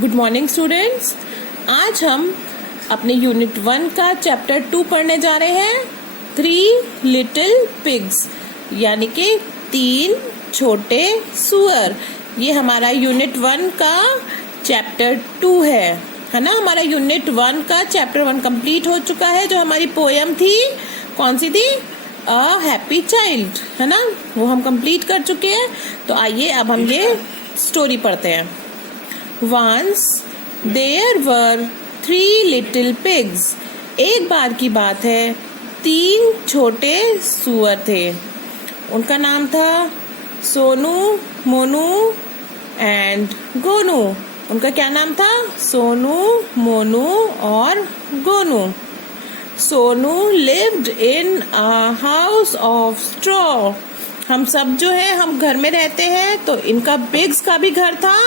Good morning students. आज हम अपने यूनिट 1 का चैप्टर 2 पढ़ने जा रहे हैं। 3 लिटिल पिग्स यानी कि 3 छोटे सुअर। ये हमारा यूनिट 1 का चैप्टर 2 है ना। हमारा यूनिट 1 का चैप्टर 1 कंप्लीट हो चुका है। जो हमारी पोयम थी कौन सी थी? अ हैप्पी चाइल्ड, है ना, वो हम कंप्लीट कर चुके हैं। तो आइए अब हम ये स्टोरी पढ़ते हैं। Once there were 3 little pigs. एक बार की बात है, 3 छोटे सुअर थे। उनका नाम था सोनू, मोनू एंड गोनू। उनका क्या नाम था? सोनू, मोनू और Gonu. Sonu lived in a house of straw. हम सब जो है हम घर में रहते हैं, तो इनका पिग्स का भी घर था।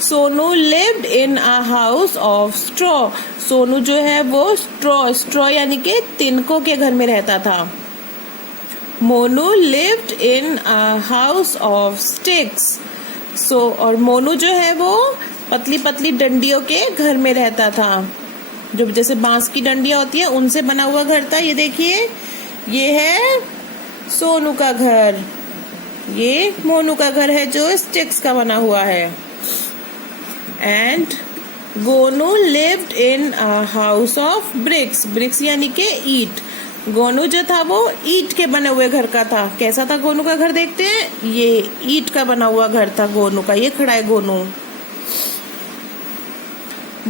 Sonu lived in a house of straw. Sonu जो है वो स्ट्रॉ यानी के तिनकों के घर में रहता था। Monu lived in a house of sticks. और मोनू जो है वो पतली पतली डंडियों के घर में रहता था। जो जैसे बांस की डंडियां होती है उनसे बना हुआ घर था। ये देखिए, ये है सोनू का घर, ये मोनू का घर है जो स्टिक्स का बना हुआ है। And Gonu lived in a house of bricks. Bricks यानी के ईट। गोनू जो था वो ईट के बने हुए घर का था। कैसा था गोनू का घर? देखते हैं। ये ईट का बना हुआ घर था गोनू का। ये खड़ा है Gonu.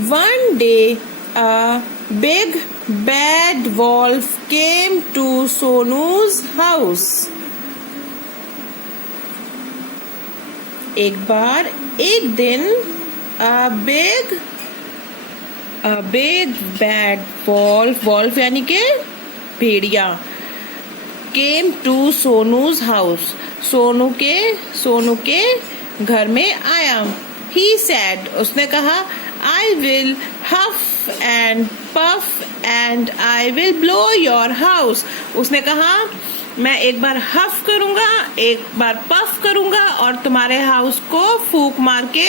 One day a big bad wolf came to Sonu's house. एक दिन a big bad wolf यानी के भेड़िया came to Sonu's house. Sonu के घर में आया। He said, उसने कहा, I will huff and puff and I will blow your house. उसने कहा, मैं एक बार हफ करूंगा, एक बार पफ करूंगा और तुम्हारे हाउस को फूंक मार के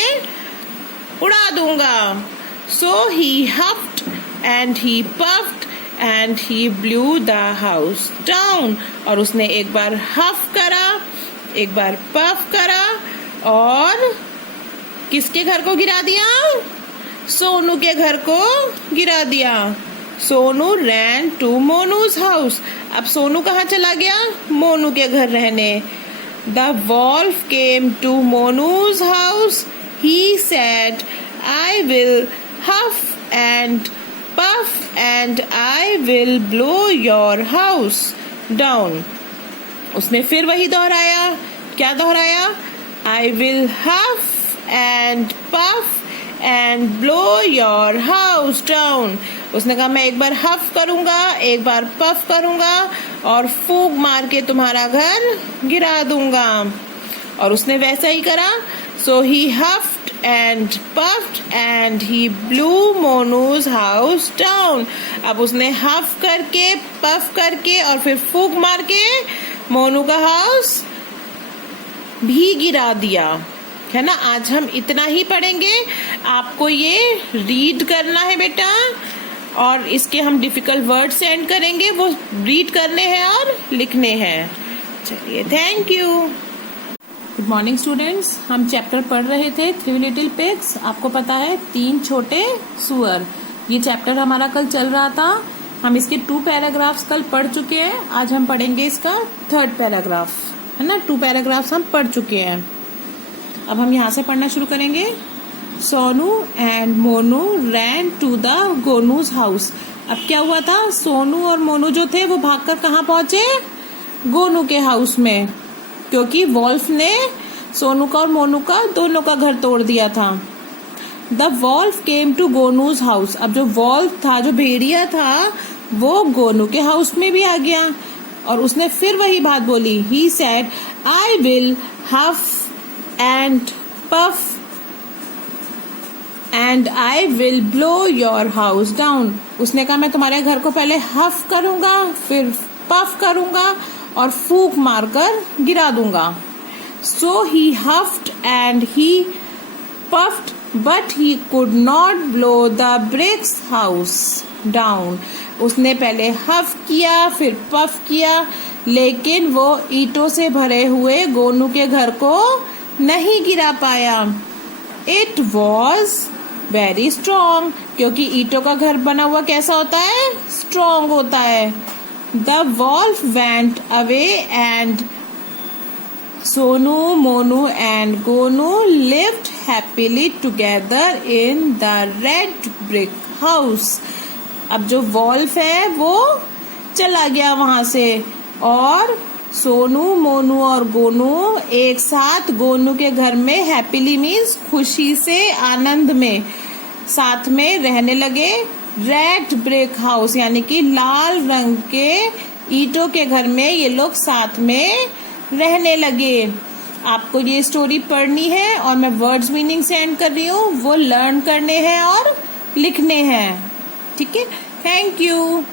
उड़ा दूंगा। So he huffed and he puffed and he blew the house down. और उसने एक बार हफ करा, एक बार पफ करा और किसके घर को गिरा दिया? सोनू के घर को गिरा दिया। Sonu ran to मोनू's house. अब सोनू कहाँ चला गया? मोनू के घर रहने। The wolf came to मोनू's house. He said, I will huff and puff and I will blow your house down. उसने फिर वही दोहराया। क्या दोहराया? I will huff and puff and blow your house down. उसने कहा, मैं एक बार हफ करूंगा, एक बार पफ करूंगा और फूंक मार के तुम्हारा घर गिरा दूंगा। और उसने वैसा ही करा। So he huffed and puffed and he blew मोनू's house down. अब उसने हफ करके, पफ करके और फिर फूंक मार के मोनू का हाउस भी गिरा दिया, है ना। आज हम इतना ही पढ़ेंगे। आपको ये रीड करना है बेटा, और इसके हम डिफिकल्ट वर्ड सेंड करेंगे, वो रीड करने हैं और लिखने हैं। चलिए, thank you. Good morning students. हम चैप्टर पढ़ रहे थे 3 लिटिल पिग्स। आपको पता है 3 छोटे सुअर। ये चैप्टर हमारा कल चल रहा था। हम इसके 2 पैराग्राफ्स कल पढ़ चुके हैं। आज हम पढ़ेंगे इसका 3rd पैराग्राफ, है ना। 2 पैराग्राफ्स हम पढ़ चुके हैं। अब हम यहाँ से पढ़ना शुरू करेंगे। Sonu and Monu ran to the Gonu's house. अब क्या हुआ था? सोनू और मोनू जो थे वो भागकर कहाँ पहुंचे? गोनू के हाउस में, क्योंकि वॉल्फ ने सोनू का और मोनू का दोनों का घर तोड़ दिया था। The wolf came to Gonu's house. अब जो वॉल्फ था, जो भेड़िया था, वो गोनू के हाउस में भी आ गया और उसने फिर वही बात बोली। He said, I will huff and puff and I will blow your house down. उसने कहा, मैं तुम्हारे घर को पहले हफ करूंगा, फिर पफ करूंगा और फूंक मारकर गिरा दूंगा। So he huffed and he puffed but he could not blow the bricks house down. उसने पहले हफ किया फिर पफ किया, लेकिन वो ईंटों से भरे हुए गोनू के घर को नहीं गिरा पाया. It was very strong, क्योंकि ईंटों का घर बना हुआ कैसा होता है? स्ट्रॉन्ग होता है. The wolf went away and Sonu, Monu and Gonu lived happily together in the red brick house. अब जो वॉल्फ है वो चला गया वहां से और सोनू, मोनू और गोनू एक साथ गोनू के घर में हैप्पीली मीन्स खुशी से, आनंद में साथ में रहने लगे. रेड ब्रिक हाउस यानी कि लाल रंग के ईंटों के घर में ये लोग साथ में रहने लगे. आपको ये स्टोरी पढ़नी है और मैं वर्ड्स मीनिंग सेंड कर रही हूँ, वो लर्न करने हैं और लिखने हैं. ठीक है, थैंक यू.